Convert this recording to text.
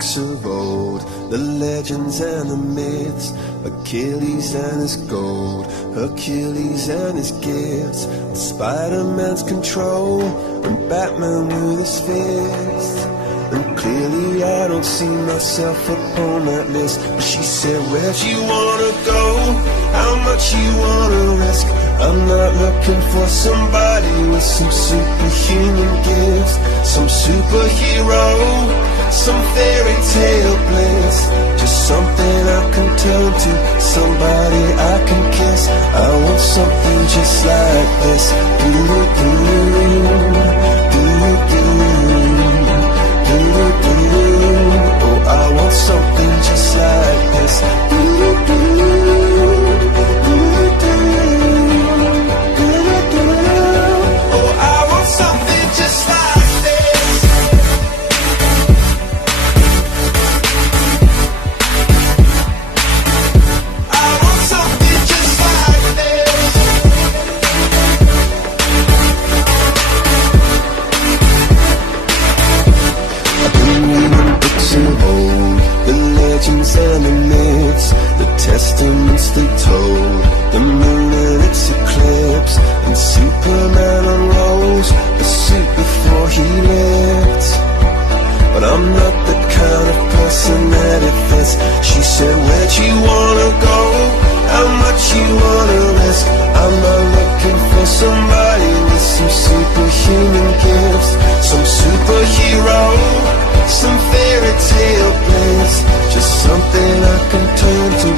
books of old, the legends and the myths, Achilles and his gold, Hercules and his gifts, Spider-Man's control, and Batman with his fists. And clearly I don't see myself upon that list. But she said, where'd you wanna go? How much you wanna risk? I'm not looking for somebody with some superhuman gifts, some superhero, some fairy tale bliss. Just something I can turn to, somebody I can kiss. I want something just like this. Oh, I want something just like this. Oh, I want something just like this. I want something just like this. I've been reading books of old, the legends and the myths, the testaments they told, the moon and its eclipse, and Superman unrolls the suit before he lived. But I'm not the kind of person that it fits. She said, where'd you wanna go? How much you wanna risk? I'm not looking for somebody with some superhuman gifts, some superhero, some fairy tale bliss. Just something I can turn to,